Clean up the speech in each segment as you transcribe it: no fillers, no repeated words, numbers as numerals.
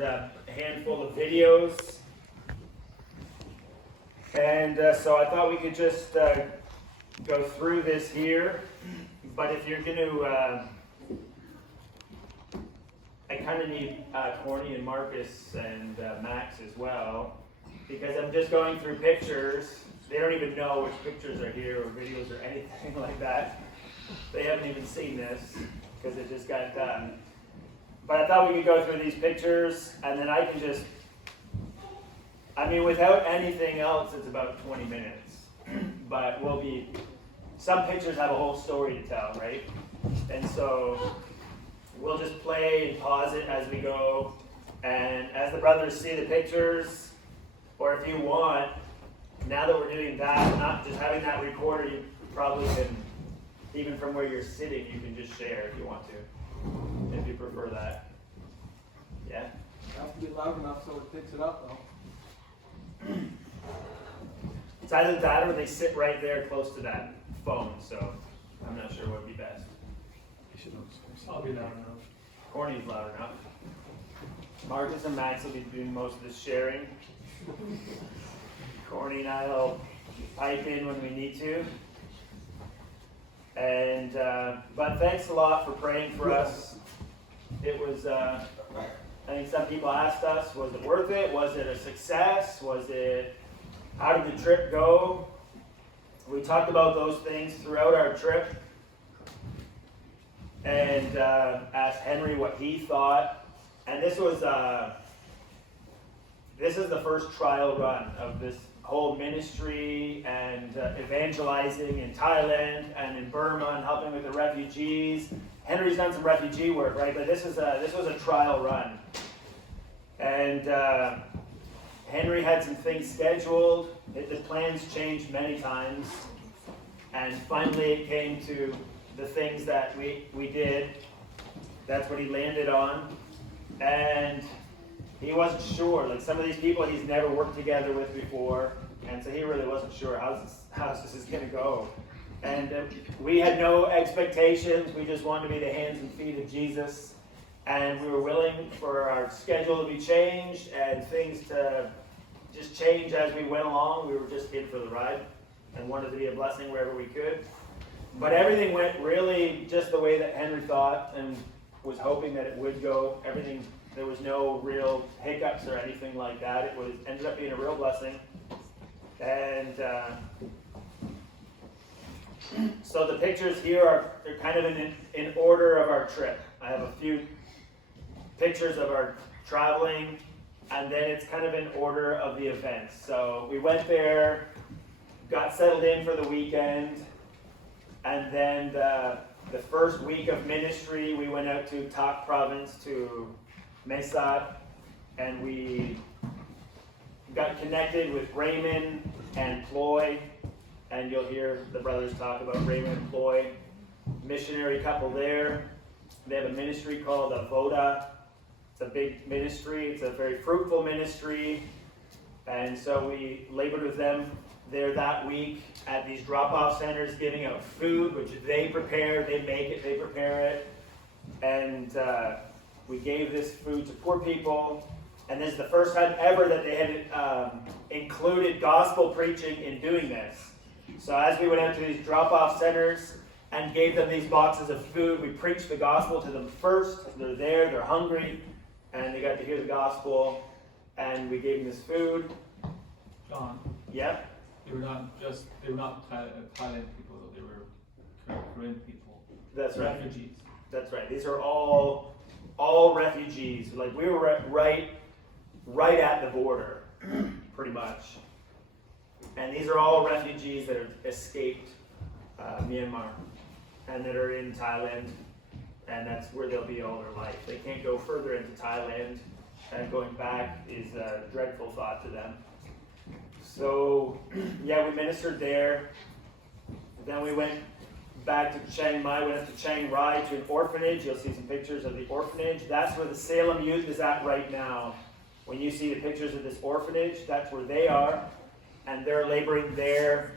and a handful of videos. And so I thought we could just go through this here. But if you're going to, I kind of need Corny and Marcus and Max as well, because I'm just going through pictures. They don't even know which pictures are here or videos or anything like that. They haven't even seen this because it just got done. But I thought we could go through these pictures, and then I can just, without anything else, it's about 20 minutes. But some pictures have a whole story to tell, right? And so we'll just play and pause it as we go. And as the brothers see the pictures, or if you want, now that we're doing that, not just having that recorder, you probably can, even from where you're sitting, you can just share if you want to, if you prefer that. Yeah? It has to be loud enough so it picks it up, though. It's either that or they sit right there close to that phone, so I'm not sure what would be best. I'll be loud enough. Corny's loud enough. Marcus and Max will be doing most of the sharing. Corny and I will pipe in when we need to. And but thanks a lot for praying for us. It was, I think some people asked us, was it worth it? Was it a success? How did the trip go? We talked about those things throughout our trip. And asked Henry what he thought. And this is the first trial run of this whole ministry and evangelizing in Thailand and in Burma and helping with the refugees. Henry's done some refugee work, right? But this was a trial run. And Henry had some things scheduled. The plans changed many times. And finally it came to the things that we did. That's what he landed on. And he wasn't sure. Like, some of these people he's never worked together with before. And so he really wasn't sure how this is going to go. And we had no expectations. We just wanted to be the hands and feet of Jesus. And we were willing for our schedule to be changed and things to just change as we went along. We were just in for the ride and wanted to be a blessing wherever we could. But everything went really just the way that Henry thought and was hoping that it would go. There was no real hiccups or anything like that. It ended up being a real blessing. And so the pictures here are kind of in order of our trip. I have a few pictures of our traveling, and then it's kind of in order of the events. So we went there, got settled in for the weekend, and then the first week of ministry, we went out to Tak province, to Mesat, and we got connected with Raymond and Ploy, and you'll hear the brothers talk about Raymond and Ploy, missionary couple there. They have a ministry called Avoda. It's a big ministry. It's a very fruitful ministry, and so we labored with them there that week at these drop-off centers, giving out food, which they prepare, they make it, they prepare it, and we gave this food to poor people. And this is the first time ever that they had included gospel preaching in doing this. So as we went out to these drop-off centers and gave them these boxes of food, we preached the gospel to them first. They're there, they're hungry, and they got to hear the gospel, and we gave them this food. John. Yep. They were not Thailand people, though. They were Korean people. That's right. Refugees. That's right. These are all refugees. Like, we were right at the border, pretty much. And these are all refugees that have escaped Myanmar and that are in Thailand, and that's where they'll be all their life. They can't go further into Thailand, and going back is a dreadful thought to them. So, yeah, we ministered there. Then we went back to Chiang Mai, went up to Chiang Rai to an orphanage. You'll see some pictures of the orphanage. That's where the Salem youth is at right now. When you see the pictures of this orphanage, that's where they are. And they're laboring there,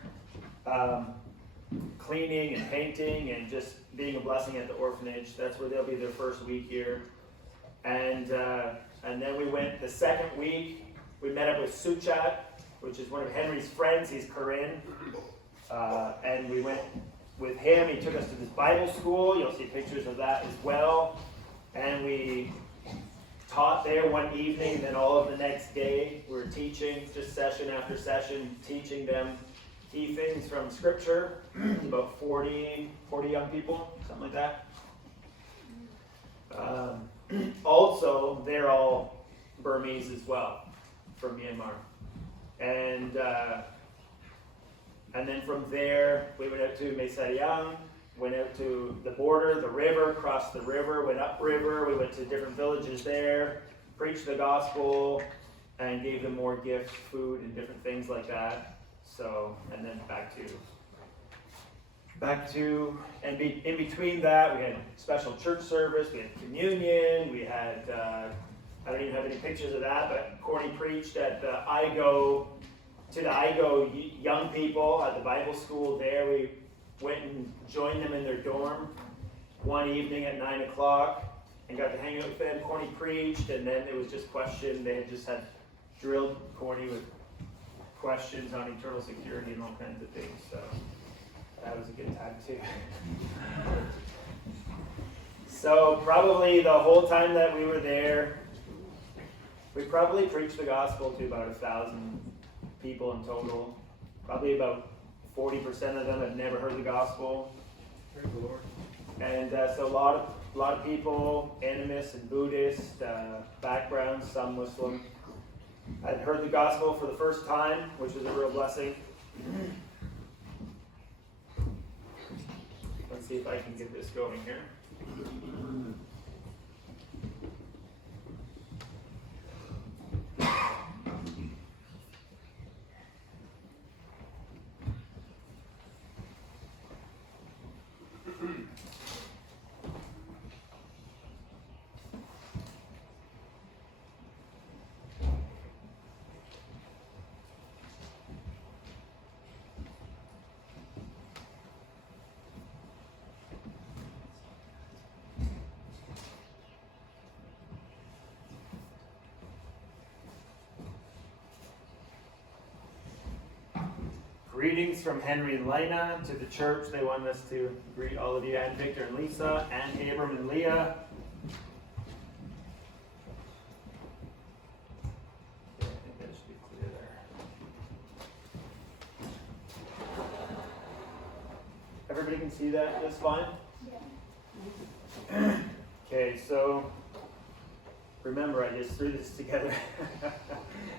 cleaning and painting and just being a blessing at the orphanage. That's where they'll be their first week here. And And then we went the second week, we met up with Suchat, which is one of Henry's friends. He's Korean. And we went with him. He took us to this Bible school. You'll see pictures of that as well. And we taught there one evening, then all of the next day we were teaching, just session after session, teaching them key things from Scripture. About 40 young people, something like that. Also, they're all Burmese as well, from Myanmar. And then from there, we went out to Mesariang, went out to the border, the river, crossed the river, went upriver, we went to different villages there, preached the gospel, and gave them more gifts, food, and different things like that. So, and then and in between that, we had special church service, we had communion, we had, I don't even have any pictures of that, but Corny preached at the IGO young people at the Bible school there. We went and joined them in their dorm one evening at 9 o'clock and got to hang out with them. Corny preached, and then it was just questioned. They had drilled Corny with questions on eternal security and all kinds of things. So that was a good time too. So probably the whole time that we were there, we probably preached the gospel to about 1,000 people in total. Probably about 40% of them had never heard the gospel. Praise the Lord. And so a lot of people, animists and Buddhist backgrounds, some Muslim, had heard the gospel for the first time, which was a real blessing. Let's see if I can get this going here. Greetings from Henry and Lena to the church. They wanted us to greet all of you, and Victor and Lisa, and Abram and Leah. I think that should be clear there. Everybody can see that just fine? Yeah. Okay, so remember, I just threw this together.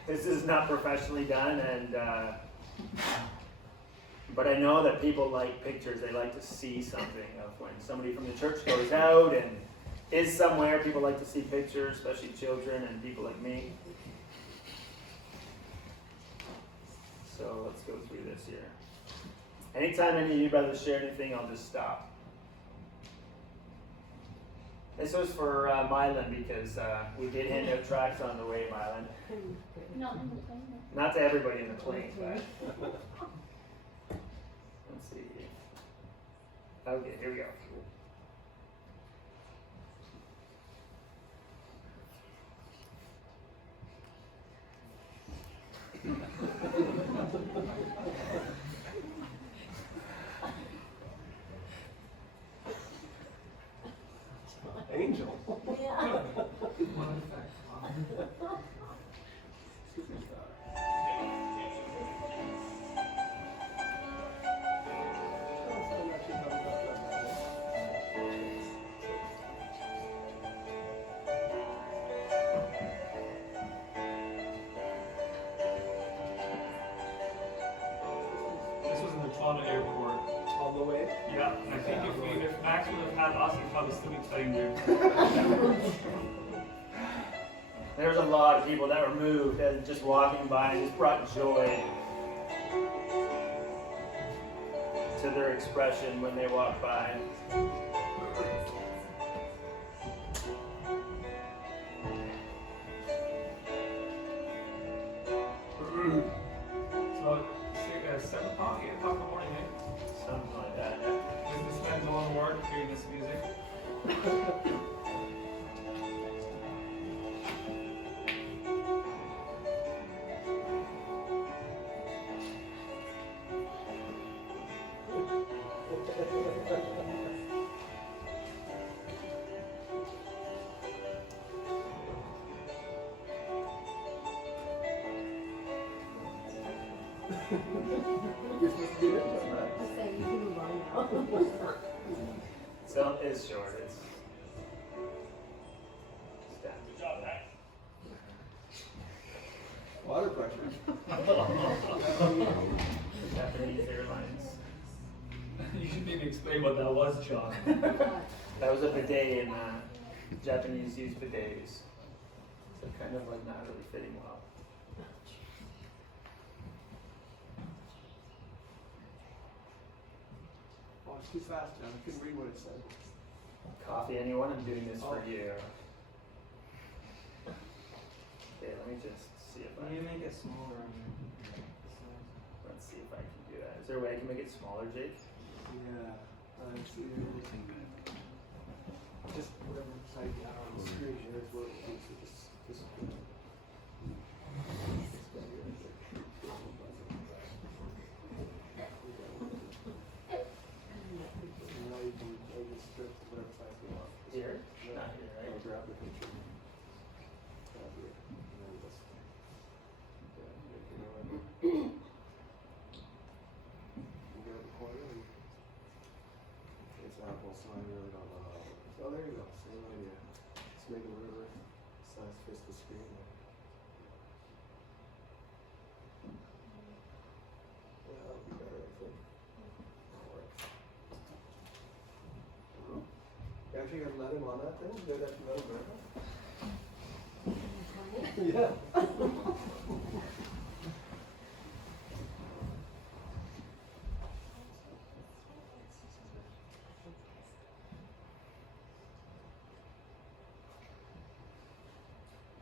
This is not professionally done, and but I know that people like pictures. They like to see something of when somebody from the church goes out and is somewhere. People like to see pictures, especially children and people like me. So let's go through this here. Anytime any of you brothers share anything, I'll just stop. This was for Mylan because we did hand out tracts on the way, Mylan. Not to everybody in the plane, but let's see. Okay, here we go. Angel. Yeah. This was in the Toronto airport. On the way. Yeah, I think if Max would have had us, he'd probably still be playing there. There's a lot of people that were moved and just walking by and just brought joy to their expression when they walked by. So, 7 o'clock, 8 o'clock in the morning, eh? Something like that, yeah. Businessmen go on board hearing this music. You're supposed to do that. Just say you can move on now. So it's short. It's down. Good job, Pat. Water pressure. Japanese Airlines. You should maybe explain what that was, John. That was a bidet, and Japanese use bidets. So kind of like not really fitting well. Oh, it's too fast, John. I couldn't read what it said. Coffee, anyone? I'm doing this for Oh. you. Okay, let me just see if Can I you make it smaller on your let's see if I can do that. Is there a way I can make it smaller, Jake? Yeah. Let's see. Just whatever side down on the screen here is where it is. So just And now you can strip to whatever size you want. Here? No. Not here, right? No, grab the picture. Grab here. And then just. Yeah, make it around. You get the corner and it's Apple, so I really don't know how. Oh, there you go. Same idea. Just make it whatever size fits the screen. Yeah, that'll be better, I think. That'll work. You actually gotta let him on that thing? You gotta let him burn it? Yeah.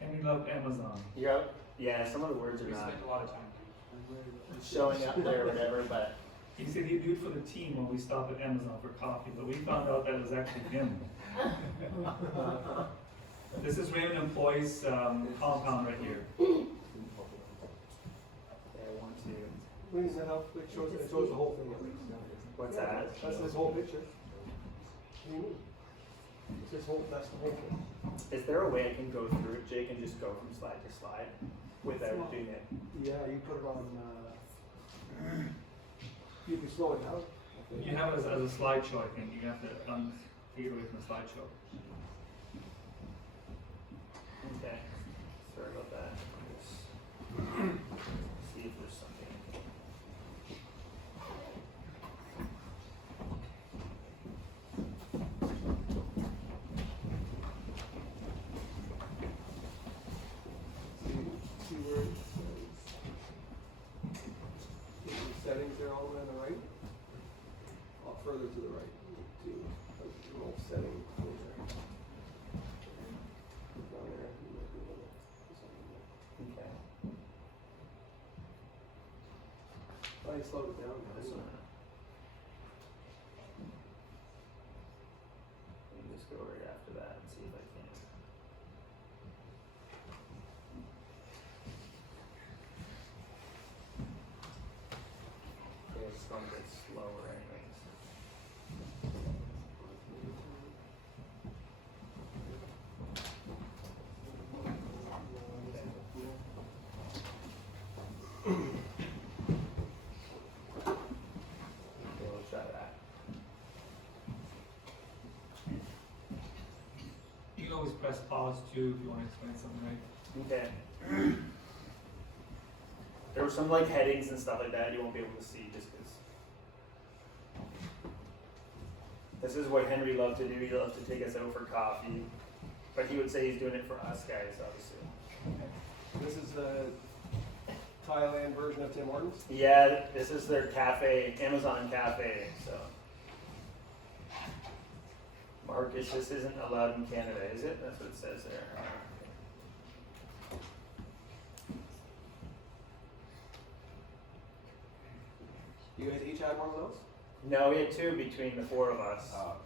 And we love Amazon. Yep. Yeah, some of the words are We not spent a lot of time. showing up there or whatever, but He said he'd do it for the team when we stop at Amazon for coffee, but we found out that it was actually him. This is Raymond Employees compound right here. okay, I want to. Please, that help, it shows the whole thing at least. What's that? That's this whole picture. What do you mean? It's this whole, that's the whole thing. Is there a way I can go through it, Jake, and just go from slide to slide without doing it? Yeah, you put it on, you can slow it down. I think. You have it as a slideshow, I think. You have to take it away from the slideshow. Okay. Sorry about that. See if there's something. See where it says. The settings are all the way on the right. Further to the right. To a little setting over there. Down there. You might be able to do something there. Okay. Oh, you slowed it down. This Nice. one. Let me just go right after that and see if I can. Yeah, it's going a bit slower anyways. Okay, we'll try that. You can always press pause too if you want to explain something, right? Okay. There were some like headings and stuff like that you won't be able to see just because. This is what Henry loved to do. He loved to take us out for coffee. But he would say he's doing it for us guys, obviously. This is the Thailand version of Tim Hortons. Yeah, this is their cafe, Amazon cafe, so. Marcus, this isn't allowed in Canada, is it? That's what it says there. You guys each had one of those? No, we had two between the four of us. Oh,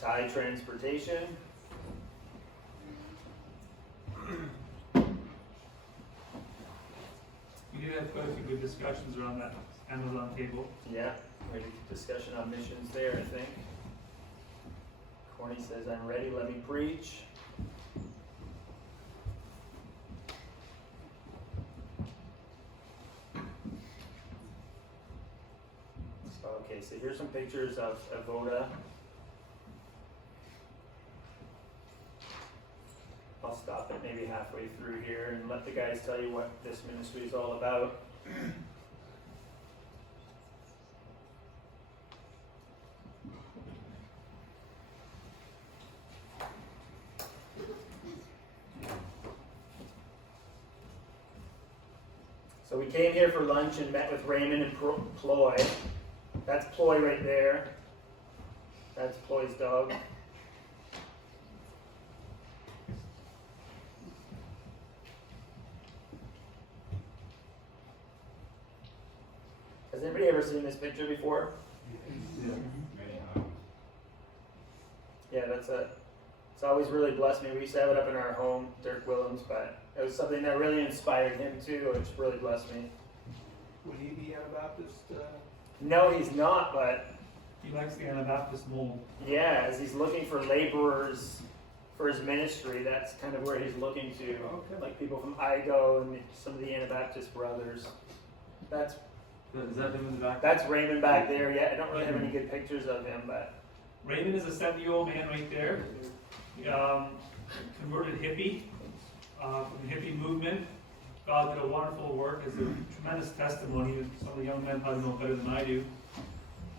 Thai transportation. We did have quite a few good discussions around that Amazon table. Yeah, we had a discussion on missions there, I think. Corny says, I'm ready, let me preach. some pictures of Avoda. I'll stop it maybe halfway through here and let the guys tell you what this ministry is all about. So we came here for lunch and met with Raymond and Ploy. That's Ploy right there. That's Ploy's dog. Has anybody ever seen this picture before? Yeah, it's always really blessed me. We used to have it up in our home, Dirk Willems, but it was something that really inspired him too, which really blessed me. Would he be Anabaptist? No, he's not, but He likes the Anabaptist mold. yeah, as he's looking for laborers for his ministry, that's kind of where he's looking to. Okay. Like people from Igo and some of the Anabaptist brothers. That's Is that him in the back? That's Raymond back there. Yeah, I don't really have any good pictures of him, but Raymond is a 70-year-old man right there. Converted hippie from the hippie movement. God did a wonderful work. It's a tremendous testimony. Some of the young men probably know better than I do.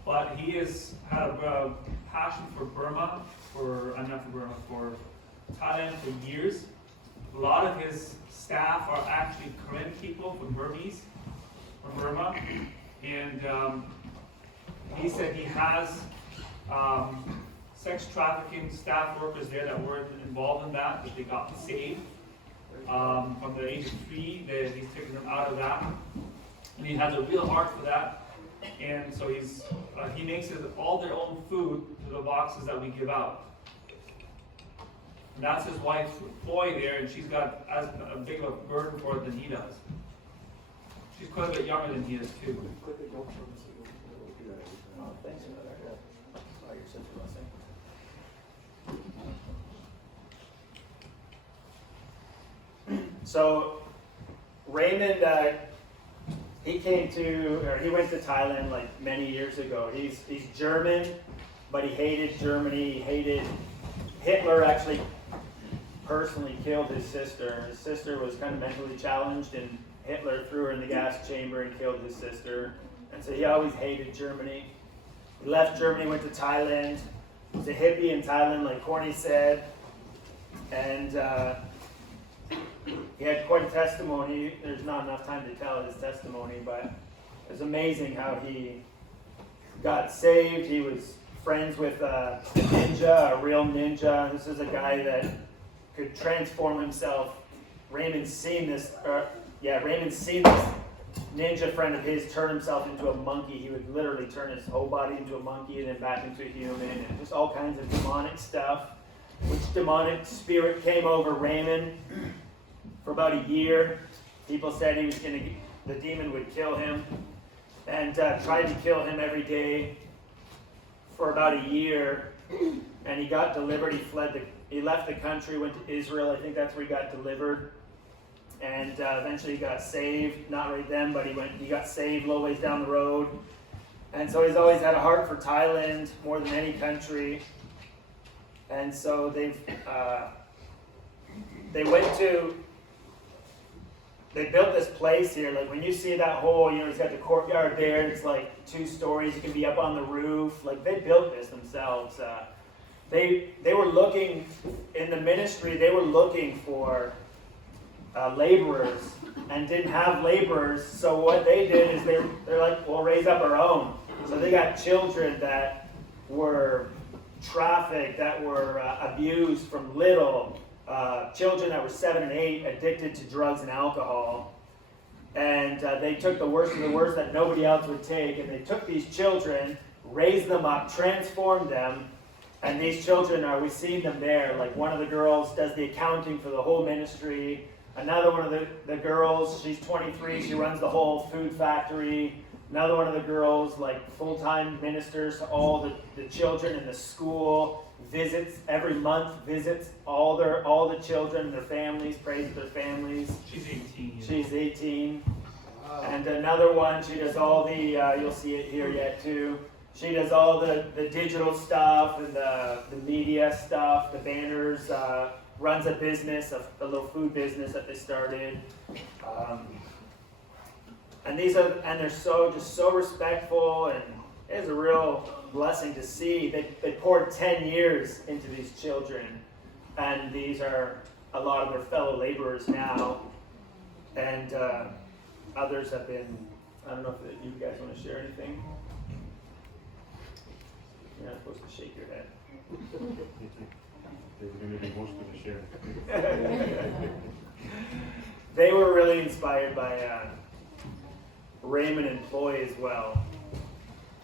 But he has had a passion for Burma, for Thailand for years. A lot of his staff are actually Korean people from Burma. And he said he has sex trafficking staff workers there that were involved in that they got saved. From the age of 3, he's taken them out of that. And he has a real heart for that. And so he makes all their own food to the boxes that we give out. And that's his wife, Ploy, there, and she's got as big of a burden for it than he does. She's quite a bit younger than he is, too. oh, thanks for that. Oh, you're such a blessing. So Raymond, he went to Thailand like many years ago. He's German, but he hated Germany. He hated Hitler. Actually, personally killed his sister. His sister was kind of mentally challenged, and Hitler threw her in the gas chamber and killed his sister. And so he always hated Germany. He left Germany, went to Thailand. He was a hippie in Thailand, like Corny said, and he had quite a testimony. There's not enough time to tell his testimony, but it was amazing how he got saved. He was friends with a ninja, a real ninja. This is a guy that could transform himself. Raymond's seen this ninja friend of his turn himself into a monkey. He would literally turn his whole body into a monkey and then back into a human, and just all kinds of demonic stuff. Which demonic spirit came over Raymond for about a year. People said the demon would kill him, and tried to kill him every day for about a year. And he got delivered. He left the country, went to Israel. I think that's where he got delivered. And eventually he got saved. Not right then, but he got saved a little ways down the road. And so he's always had a heart for Thailand more than any country. And so they built this place here. Like when you see that whole, he's got the courtyard there. It's like 2 stories. You can be up on the roof. Like they built this themselves. They were looking in the ministry. They were looking for laborers and didn't have laborers. So what they did is they're like, we'll raise up our own. So they got children that were trafficked, that were abused from little. Children that were 7 and 8 addicted to drugs and alcohol. And they took the worst of the worst that nobody else would take, and they took these children, raised them up, transformed them, and these children we see them there. Like one of the girls does the accounting for the whole ministry. Another one of the girls, she's 23, she runs the whole food factory. Another one of the girls, like full-time ministers to all the children in the school. Visits every month, visits all the children and their families, prays with their families. She's 18. She's 18. Wow. And another one, she does all the, you'll see it here yet too. She does all the digital stuff and the media stuff, the banners, runs a business, a little food business that they started. And they're so respectful, and it's a real blessing to see. They poured 10 years into these children, and these are a lot of their fellow laborers now. And others have been, I don't know if you guys want to share anything. You're not supposed to shake your head. They were really inspired by Raymond and Chloe as well.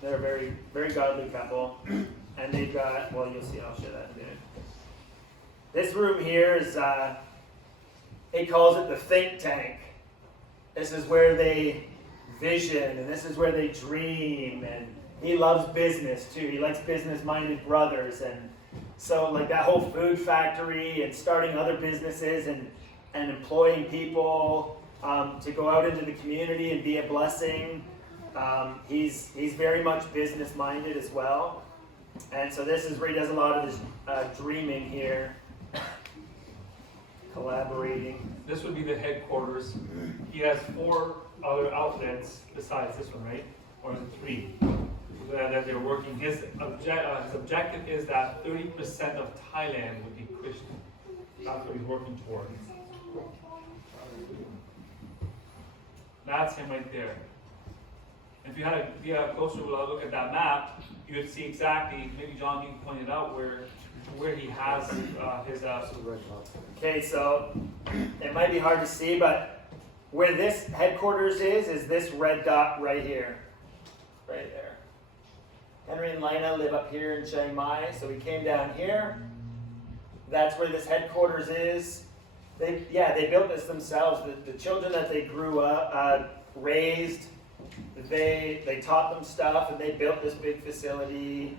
They're a very, very godly couple. And they've got, well, you'll see, I'll show that in a minute. This room here is, he calls it the think tank. This is where they vision, and this is where they dream, and he loves business too. He likes business-minded brothers, and so like that whole food factory and starting other businesses and employing people to go out into the community and be a blessing. He's very much business-minded as well, and so this is where he does a lot of his dreaming here, collaborating. This would be the headquarters. He has 4 other outlets besides this one, right? Or is it 3? That they're working. His objective is that 30% of Thailand would be Christian. That's what he's working towards. That's him right there. If you had a closer look at that map, you would see exactly, maybe John, you pointed out where he has his. Okay, so it might be hard to see, but where this headquarters is this red dot right here. Right there. Henry and Lina live up here in Chiang Mai, so we came down here. That's where this headquarters is. They built this themselves. The children that they grew up, raised, they taught them stuff, and they built this big facility.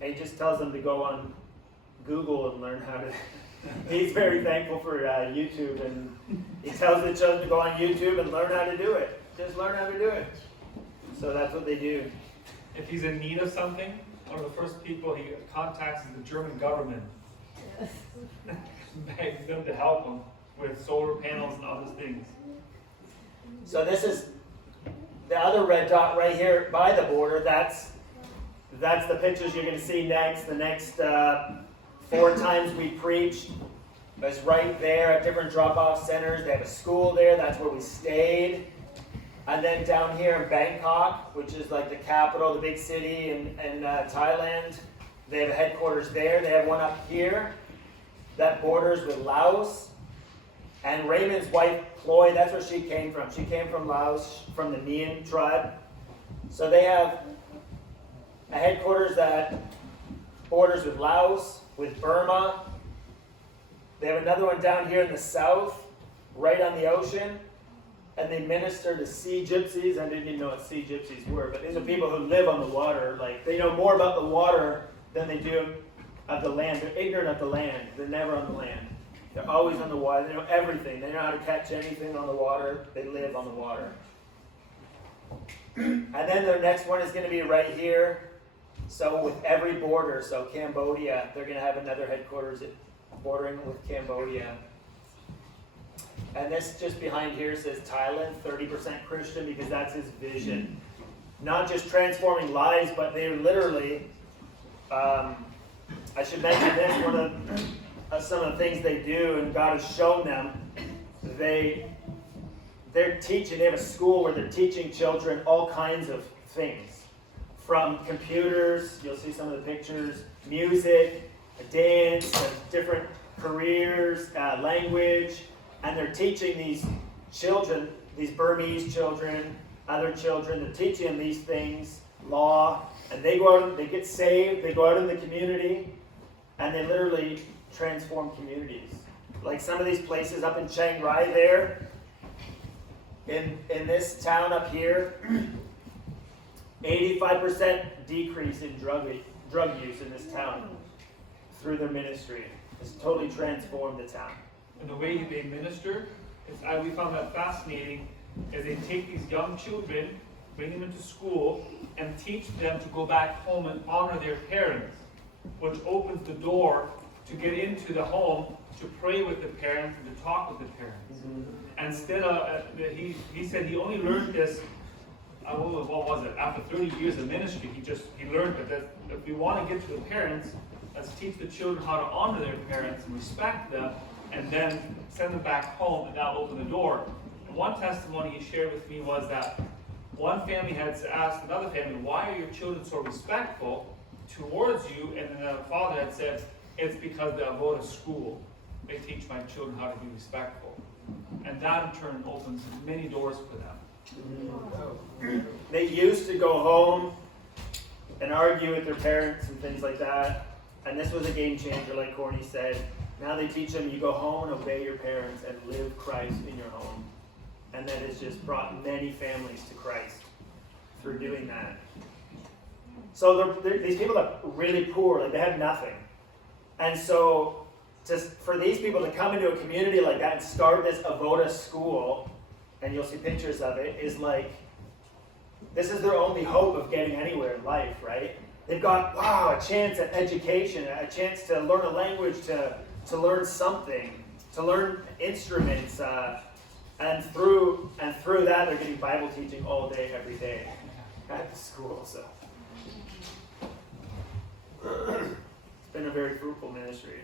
He just tells them to go on Google and learn how to. He's very thankful for YouTube, and he tells the children to go on YouTube and learn how to do it. Just learn how to do it. So that's what they do. If he's in need of something, one of the first people he contacts is the German government. Begs them to help him with solar panels and other things. So this is the other red dot right here by the border. That's the pictures you're going to see next. The next 4 times we preached was right there at different drop-off centers. They have a school there. That's where we stayed. And then down here in Bangkok, which is like the capital, the big city in Thailand, they have a headquarters there. They have one up here that borders with Laos. And Raymond's wife, Chloe, that's where she came from. She came from Laos, from the Nian tribe. So they have a headquarters that borders with Laos, with Burma. They have another one down here in the south, right on the ocean. And they minister to sea gypsies. I didn't even know what sea gypsies were, but these are people who live on the water. Like, they know more about the water than they do of the land. They're ignorant of the land. They're never on the land. They're always on the water. They know everything. They know how to catch anything on the water. They live on the water. And then their next one is going to be right here. So with every border, so Cambodia, they're going to have another headquarters bordering with Cambodia. And this just behind here says Thailand, 30% Christian, because that's his vision. Not just transforming lives, but they're literally, I should mention this, one of some of the things they do, and God has shown them, they're teaching, they have a school where they're teaching children all kinds of things. From computers, you'll see some of the pictures, music, dance, different careers, language, and they're teaching these children, these Burmese children, other children, they're teaching them these things, law, and they go out, they get saved, they go out in the community, and they literally transform communities. Like some of these places up in Chiang Rai there, in this town up here, 85% decrease in drug use in this town through their ministry. It's totally transformed the town. And the way they minister, we found that fascinating, is they take these young children bring them into school, and teach them to go back home and honor their parents, which opens the door to get into the home, to pray with the parents and to talk with the parents. And instead of, he said he only learned this, what was it? After 30 years of ministry, he learned that if we want to get to the parents, let's teach the children how to honor their parents and respect them, and then send them back home, and that'll open the door. And one testimony he shared with me was that one family had asked another family, why are your children so respectful towards you? And then the father had said, it's because they go to school. They teach my children how to be respectful. And that in turn opens many doors for them. They used to go home and argue with their parents and things like that. And this was a game changer, like Corny said. Now they teach them, you go home and obey your parents and live Christ in your home. And that has just brought many families to Christ through doing that. So these people are really poor, like they have nothing. And so just for these people to come into a community like that and start this Avoda school, and you'll see pictures of it, is like, this is their only hope of getting anywhere in life, right? They've got, wow, a chance at education, a chance to learn a language, to learn something, to learn instruments, and through that they're getting Bible teaching all day, every day at the school. So it's been a very fruitful ministry.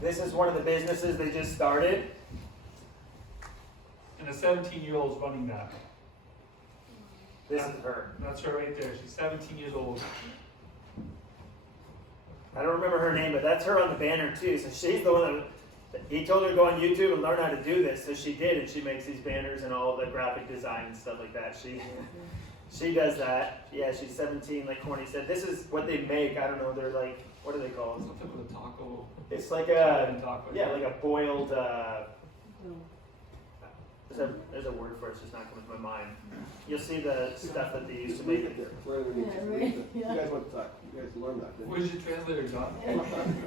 This is one of the businesses they just started. And a 17-year-old's running that. This is her. That's her right there. She's 17 years old. I don't remember her name, but that's her on the banner too. So she's the one that he told her to go on YouTube and learn how to do this. So she did, and she makes these banners and all the graphic design and stuff like that. She does that. Yeah, she's 17, like Corny said. This is what they make. I don't know. They're like, what are they called? Something with a taco. It's like Taco. yeah, like a boiled. There's a word for it. It's just not coming to my mind. You'll see the stuff that they used to make. Leave it there. It's right underneath. Yeah, Just right. leave it. Yeah. You guys went to talk. You guys learned that, didn't you? Where's your translator, John?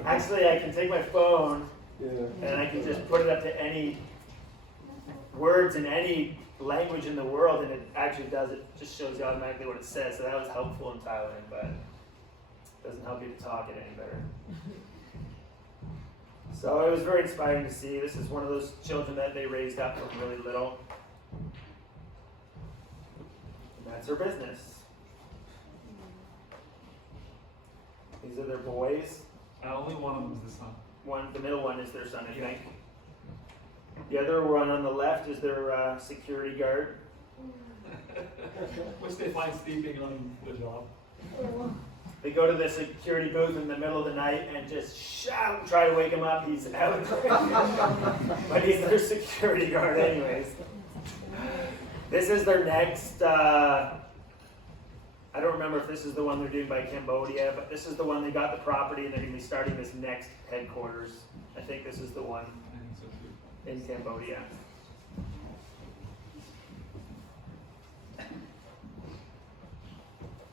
Actually, I can take my phone Yeah. and I can just put it up to any words in any language in the world, and it actually does it. Just shows you automatically what it says. So that was helpful in Thailand, but it doesn't help you to talk it any better. So it was very inspiring to see. This is one of those children that they raised up from really little. And that's her business. These are their boys. Only one of them is the son. The middle one is their son, I think. The other one on the left is their security guard. Which they find sleeping on the job. They go to the security booth in the middle of the night and just shout and try to wake him up. He's out. But he's their security guard anyways. This is their next, I don't remember if this is the one they're doing by Cambodia, but this is the one they got the property and they're going to be starting this next headquarters. I think this is the one I think so too. in Cambodia.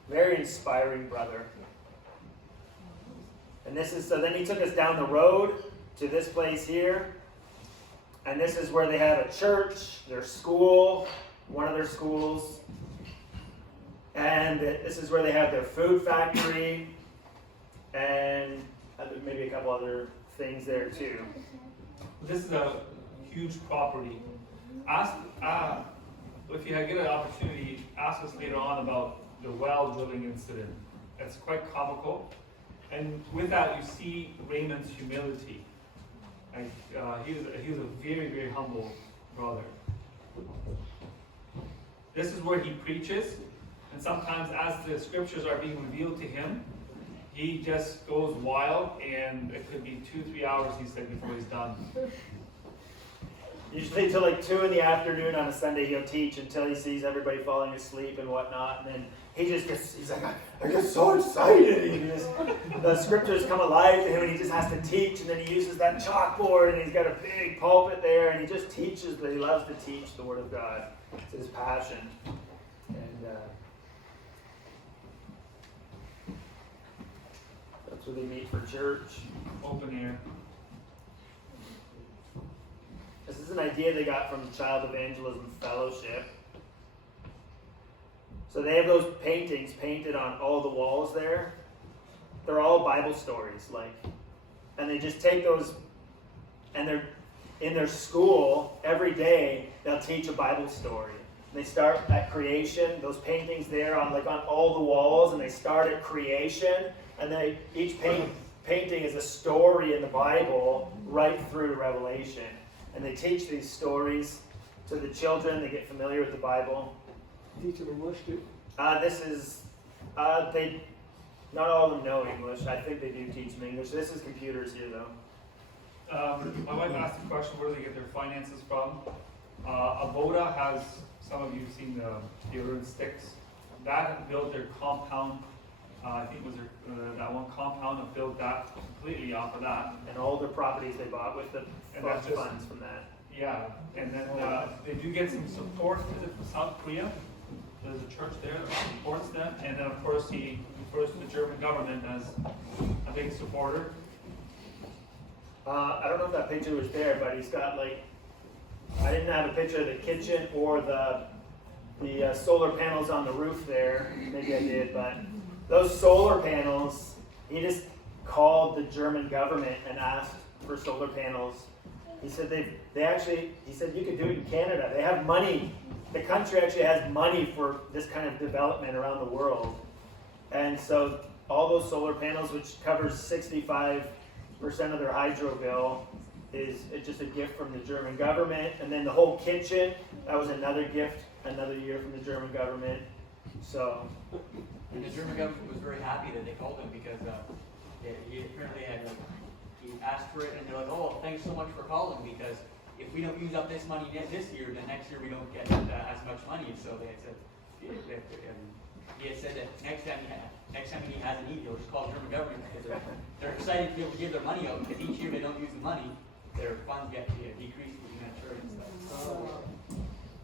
Very inspiring brother. And this is, so then he took us down the road to this place here. And this is where they have a church, their school, one of their schools. And this is where they have their food factory. And maybe a couple other things there too. This is a huge property. Ask, if you get an opportunity, ask us later on about the well drilling incident. It's quite comical. And with that, you see Raymond's humility. He was a very, very humble brother. This is where he preaches, and sometimes as the scriptures are being revealed to him, he just goes wild, and it could be 2-3 hours, he said, before he's done. Usually till like 2 in the afternoon on a Sunday he'll teach until he sees everybody falling asleep and whatnot, and then he just gets, he's like, I get so excited. The scriptures come alive to him and he just has to teach, and then he uses that chalkboard and he's got a big pulpit there and he just teaches, but he loves to teach the Word of God. It's his passion. And that's where they meet for church. Open air. This is an idea they got from Child Evangelism Fellowship. So they have those paintings painted on all the walls there. They're all Bible stories, like, and they just take those, and they're in their school every day. They'll teach a Bible story. They start at creation. Those paintings there on all the walls, and they start at creation, and then each painting is a story in the Bible right through to Revelation. And they teach these stories to the children. They get familiar with the Bible. Teach them English too. They not all of them know English. I think they do teach them English. This is computers here, though. My wife asked the question, where do they get their finances from? Avoda has, some of you have seen the urban sticks. That built their compound. I think it was that one compound that built that completely off of that. And all their properties they bought with the And that's just- funds from that. Yeah, and then they do get some support from South Korea. There's a church there that supports them, and then of course he refers to the German government as a big supporter. I don't know if that picture was there, but he's got I didn't have a picture of the kitchen or the solar panels on the roof there. Maybe I did, but those solar panels, he just called the German government and asked for solar panels. He said he said you could do it in Canada. They have money. The country actually has money for this kind of development around the world. And so all those solar panels, which covers 65% of their hydro bill, is just a gift from the German government. And then the whole kitchen, that was another gift, another year from the German government. So. And the German government was very happy that they called him because he apparently he asked for it, and they're like, oh, thanks so much for calling, because if we don't use up this money this year, then next year we don't get as much money. So they said, he had said that next time he has a need, he'll just call the German government, because they're excited to be able to give their money out, because each year they don't use the money, their funds get decreased for humanitarian stuff.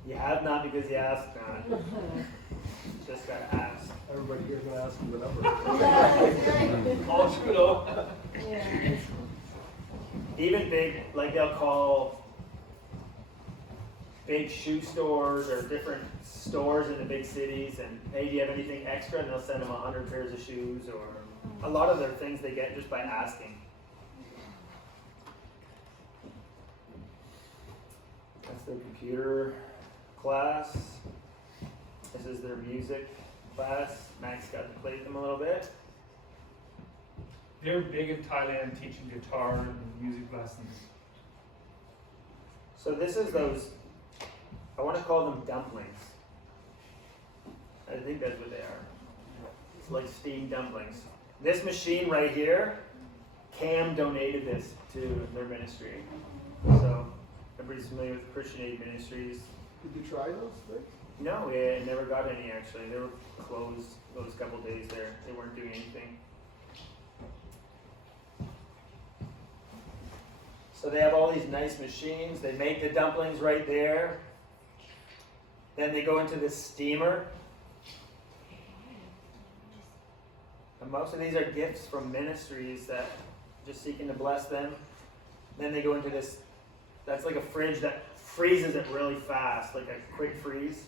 You have not because you asked not. Just got asked. Everybody here gonna ask you the number. All true though. Yeah. Even big, they'll call big shoe stores or different stores in the big cities and, hey, do you have anything extra? And they'll send them 100 pairs of shoes, or a lot of their things they get just by asking. That's their computer class. This is their music class. Max got to play with them a little bit. They're big in Thailand teaching guitar and music lessons. So this is those, I want to call them dumplings. I think that's what they are. It's like steamed dumplings. This machine right here, Cam donated this to their ministry. So everybody's familiar with Christian Aid Ministries. Did you try those things? No, we never got any actually. They were closed those couple days there. They weren't doing anything. So they have all these nice machines. They make the dumplings right there. Then they go into this steamer. And most of these are gifts from ministries that just seeking to bless them. Then they go into this, that's like a fridge that freezes it really fast, like a quick freeze.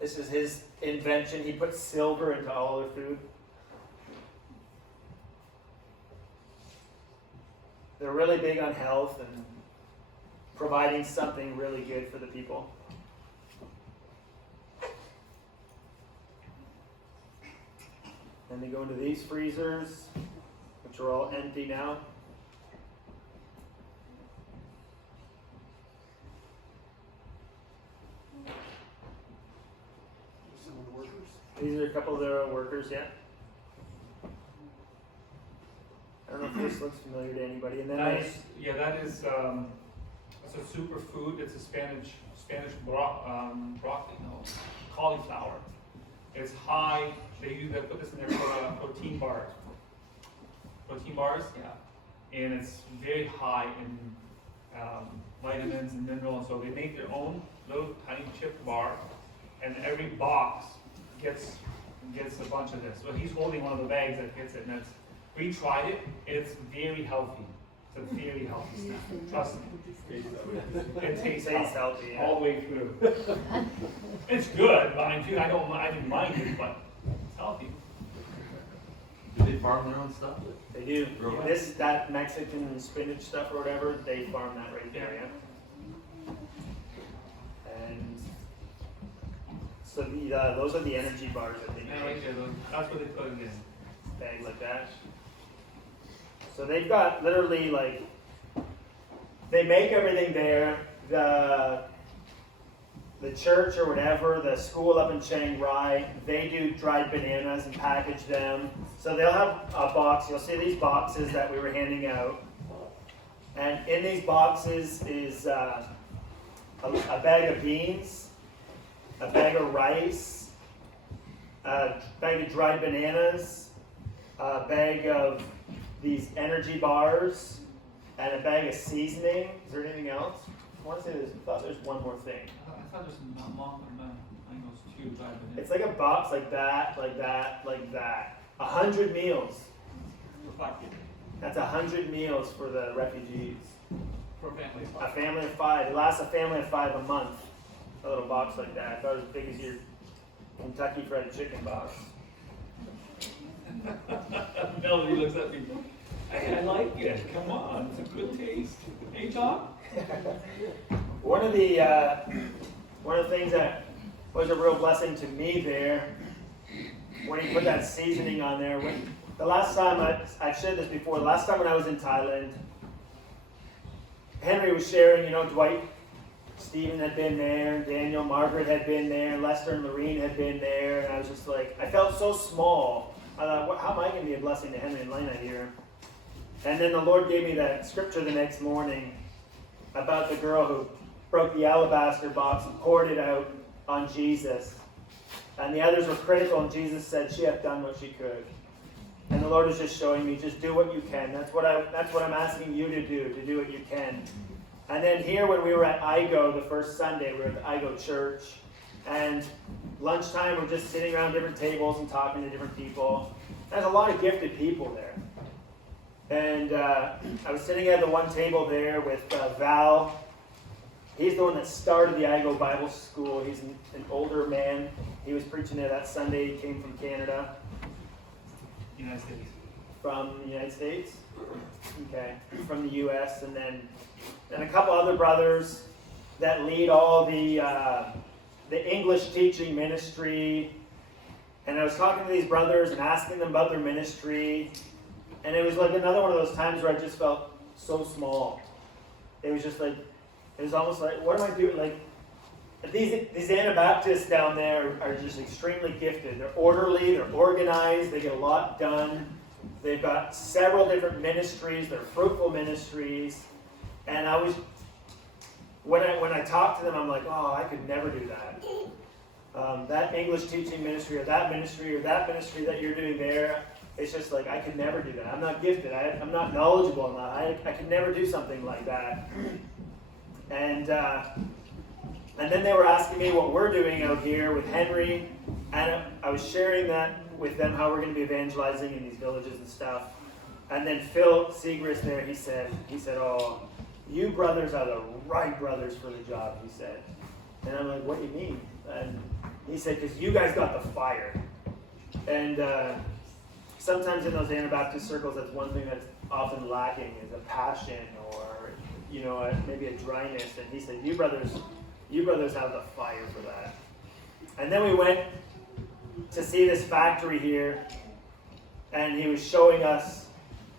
This is his invention. He puts silver into all their food. They're really big on health and providing something really good for the people. Then they go into these freezers, which are all empty now. Some of the workers. These are a couple of their workers, yeah. I don't know if this looks familiar to anybody. And then That is it's a superfood. It's a Spanish broccoli, no, cauliflower. It's high. They put this in there for protein bars. Protein bars, yeah, and it's very high in vitamins and minerals. So they make their own little tiny chip bar, and every box gets a bunch of this. So he's holding one of the bags that gets it, and we tried it, and it's very healthy. It's a very healthy snack, trust me. It tastes Tastes healthy healthy, yeah. all the way through. It's good, mind you, I didn't mind it, but it's healthy. Do they farm their own stuff? They do. Really? That Mexican spinach stuff or whatever, they farm that right there, yeah. And so those are the energy bars that they Yeah, make. right there, that's what they put it in. Bag like that. So they've got literally like, they make everything there. The church or whatever, the school up in Chiang Rai, they do dried bananas and package them. So they'll have a box. You'll see these boxes that we were handing out. And in these boxes is a bag of beans, a bag of rice, a bag of dried bananas, a bag of these energy bars, and a bag of seasoning. Is there anything else? I want to say I thought there's one more thing. I thought there's some long, I think it was 2 dried bananas. It's like a box like that, like that, like that. 100 meals. For 5 people, That's 100 meals for the refugees. for a family of A 5. family of 5. It lasts a family of 5 a month. A little box like that, about as big as your Kentucky Fried Chicken box. Melody looks at me, hey, I like it, come on, it's a good taste. Hey, John? One of the things that was a real blessing to me there, when he put that seasoning on there, the last time I've shared this before, the last time when I was in Thailand, Henry was sharing, Dwight, Stephen had been there, Daniel, Margaret had been there, Lester and Lorene had been there, and I was just like, I felt so small. I thought, how am I going to be a blessing to Henry and Lena here? And then the Lord gave me that scripture the next morning about the girl who broke the alabaster box and poured it out on Jesus. And the others were critical, and Jesus said, she hath done what she could. And the Lord is just showing me, just do what you can. That's what I'm asking you to do what you can. And then here when we were at IGO the first Sunday, we were at the IGO church, and lunchtime we're just sitting around different tables and talking to different people. There's a lot of gifted people there. And I was sitting at the one table there with Val. He's the one that started the IGO Bible School. He's an older man. He was preaching there that Sunday. He came from Canada. United States. From the United States? Okay. From the U.S. And then a couple other brothers that lead all the English teaching ministry. And I was talking to these brothers and asking them about their ministry. And it was like another one of those times where I just felt so small. It was just like, it was almost like, what am I doing? Like, these Anabaptists down there are just extremely gifted. They're orderly, they're organized, they get a lot done. They've got several different ministries, they're fruitful ministries. And I was, when I talked to them, I'm like, oh, I could never do that. That English teaching ministry or that ministry that you're doing there, it's just like, I could never do that. I'm not gifted. I'm not knowledgeable in that. I could never do something like that. And then they were asking me what we're doing out here with Henry. And I was sharing that with them, how we're going to be evangelizing in these villages and stuff. And then Phil Segrist there, he said, oh, you brothers are the right brothers for the job, he said. And I'm like, what do you mean? And he said, because you guys got the fire. And sometimes in those Anabaptist circles, that's one thing that's often lacking is a passion or, maybe a dryness. And he said, you brothers have the fire for that. And then we went to see this factory here, and he was showing us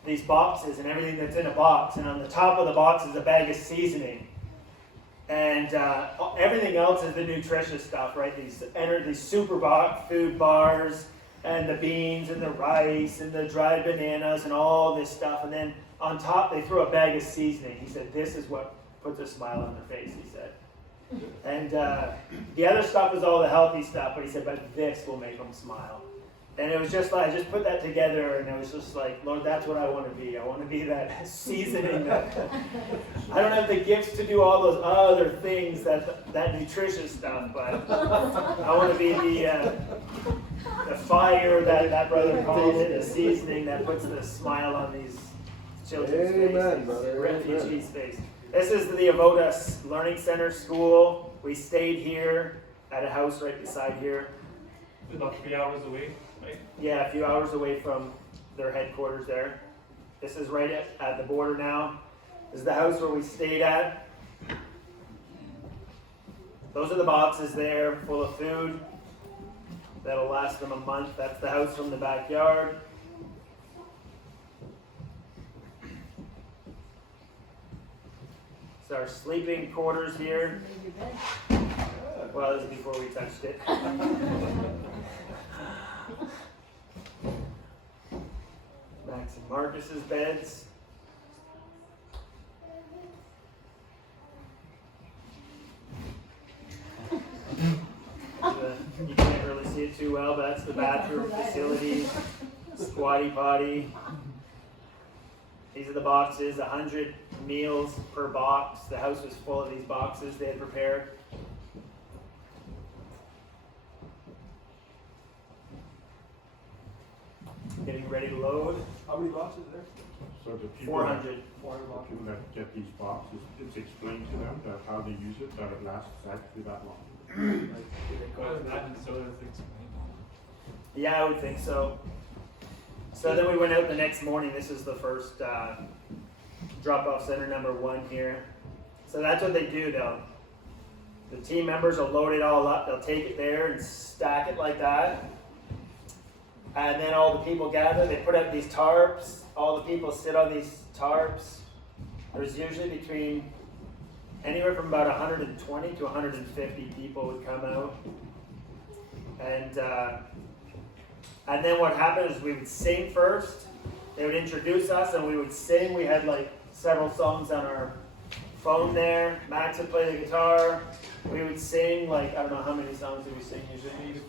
these boxes and everything that's in a box. And on the top of the box is a bag of seasoning. And everything else is the nutritious stuff, right? These super food bars, and the beans, and the rice, and the dried bananas, and all this stuff. And then on top, they throw a bag of seasoning. He said, this is what puts a smile on their face, he said. And the other stuff is all the healthy stuff, but he said, but this will make them smile. And it was just like, I just put that together, and it was just like, Lord, that's what I want to be. I want to be that seasoning. I don't have the gifts to do all those other things, that nutritious stuff, but I want to be the fire that brother called it, the seasoning that puts the smile on these children's Amen, space, brother, refugee amen. space. This is the Avoda Learning Center School. We stayed here at a house right beside here. About 3 hours away, right? Yeah, a few hours away from their headquarters there. This is right at the border now. This is the house where we stayed at. Those are the boxes there full of food. That'll last them a month. That's the house from the backyard. It's our sleeping quarters here. Made your bed. Well, this is before we touched it. Max and Marcus's beds. You can't really see it too well, but that's the bathroom facility, squatty potty. These are the boxes, 100 meals per box. The house was full of these boxes they had prepared. Getting ready to load. How many boxes there? So the people, 400. 400 boxes. people that get these boxes, it's explained to them that how they use it, that it lasts actually that long. Like, do they I call would it- imagine so, I think so. Yeah, I would think so. So then we went out the next morning. This is the first drop-off center number 1 here. So that's what they do though. The team members will load it all up. They'll take it there and stack it like that. And then all the people gather. They put up these tarps. All the people sit on these tarps. There's usually between anywhere from about 120 to 150 people would come out. And then what happened is we would sing first. They would introduce us and we would sing. We had like several songs on our phone there. Max would play the guitar. We would sing like, I don't know how many songs did we sing usually?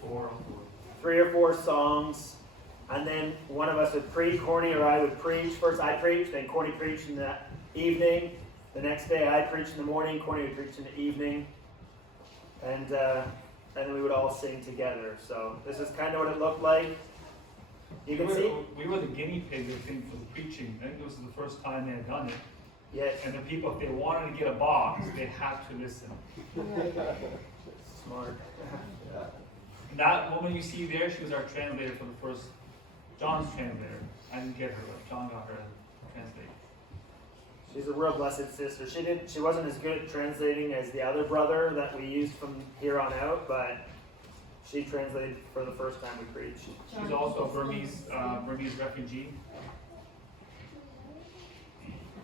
3 or 4 songs. And then one of us would preach, Corny or I would preach. First I preached, then Corny preached in the evening. The next day I preached in the morning, Corny would preach in the evening. And then we would all sing together. So this is kind of what it looked like. You can see, We were the guinea pig, I think, for the preaching. I think this was the first time they had done it. yes, And the people, if they wanted to get a box, they had to listen. smart. Yeah. That woman you see there, she was our translator for the first, John's translator. I didn't get her, but John got her to translate. She's a real blessed sister. She wasn't as good at translating as the other brother that we used from here on out, but she translated for the first time we preached. She's also a Burmese refugee.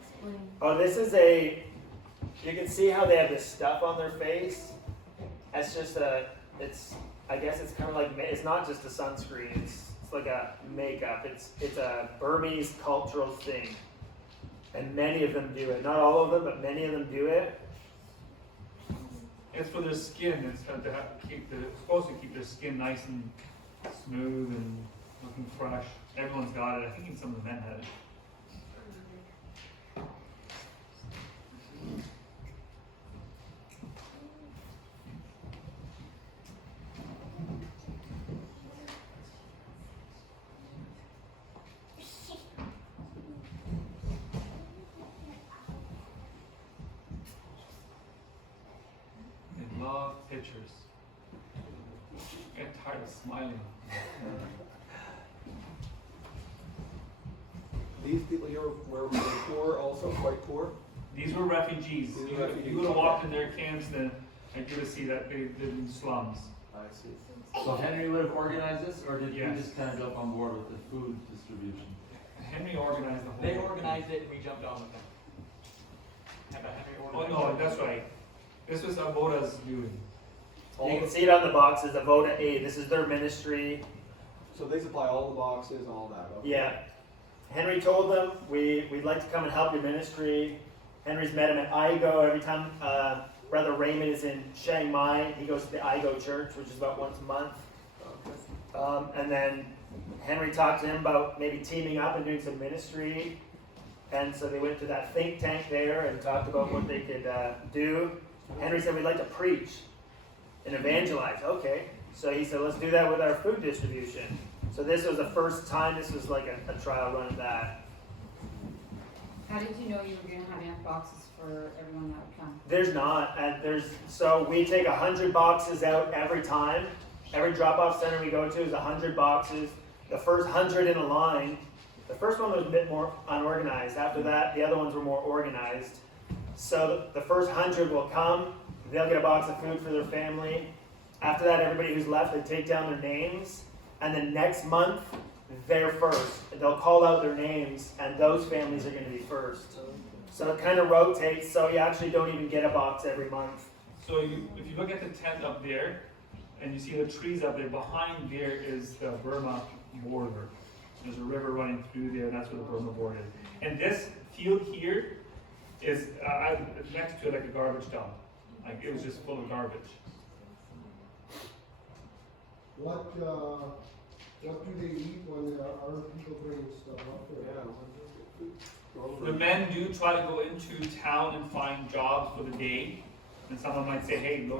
Explain. Oh, this is you can see how they have this stuff on their face. That's just I guess it's kind of like, it's not just a sunscreen, it's like a makeup. It's a Burmese cultural thing. And many of them do it. Not all of them, but many of them do it. It's for their skin. It's supposed to keep their skin nice and smooth and looking fresh. Everyone's got it. I think even some of the men had it. They love pictures. I get tired of smiling. These people here were poor, also quite poor. These were refugees. These You were would refugees, have walked okay. in their camps, then you would have seen that they lived in slums. I see. So Henry would have organized this, or did Yes. you just kind of jump on board with the food distribution? Henry organized the whole. They thing. organized it and we jumped on with them. How about Henry Oh organized no, that's right. This was Aboda's doing. You can see it on the boxes, Avoda Aid. This is their ministry. So they supply all the boxes and all that. Okay. Yeah. Henry told them, we'd like to come and help your ministry. Henry's met him at IGO. Every time Brother Raymond is in Chiang Mai, he goes to the IGO church, which is about once a month. Okay. And then Henry talked to him about maybe teaming up and doing some ministry. And so they went to that think tank there and talked about what they could do. Henry said, we'd like to preach and evangelize. Okay. So he said, let's do that with our food distribution. So this was the first time, this was like a trial run of that. How did you know you were gonna have enough boxes for everyone that would come? There's not, and so we take 100 boxes out every time. Every drop-off center we go to is 100 boxes. The first 100 in a line, the first one was a bit more unorganized. After that, the other ones were more organized. So the first 100 will come, they'll get a box of food for their family. After that, everybody who's left, they take down their names, and then next month, they're first. They'll call out their names, and those families are gonna be first. So it kind of rotates, so you actually don't even get a box every month. So if you look at the tent up there, and you see the trees up there, behind there is the Burma border. There's a river running through there, and that's where the Burma border is. And this field here is next to like a garbage dump. Like it was just full of garbage. What do they eat when there are people bringing stuff up there? The men do try to go into town and find jobs for the day. And someone might say, hey, look,